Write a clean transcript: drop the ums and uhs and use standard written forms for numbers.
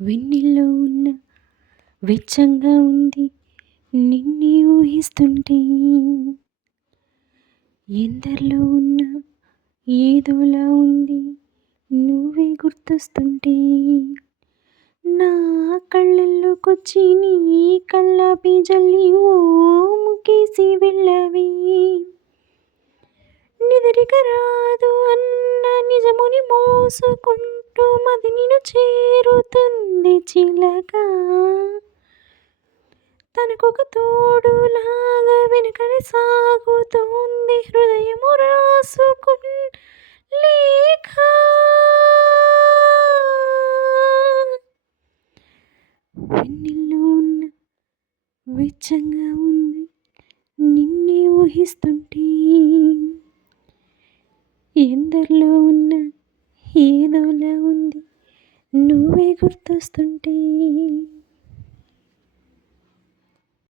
వెన్నెల్లో ఉన్న వెచ్చంగా ఉంది నిన్నే ఊహిస్తుంటే, ఎందరిలో ఉన్న ఏదోలా ఉంది నువ్వే గుర్తొస్తుంటే, నా కళ్ళల్లోకొచ్చి నీ కళ్ళాపి జల్లి ఓ ముగ్గేసి వెళ్ళవే, నిదురిక రాదు అన్న నిజముని మోసుకుంటూ మది నిన్ను చేరుతుంది చిలక, తనకొక తోడులాగా వెనుకనే సాగుతోంది హృదయము రాసుకున్న లేఖ. వెన్నెల్లో ఉన్న వెచ్చంగా ఉంది నిన్నే ఊహిస్తుంటే, ఎందరిలో ఉన్న ఏదోలా ఉంది నువ్వే గుర్తొస్తుంటే.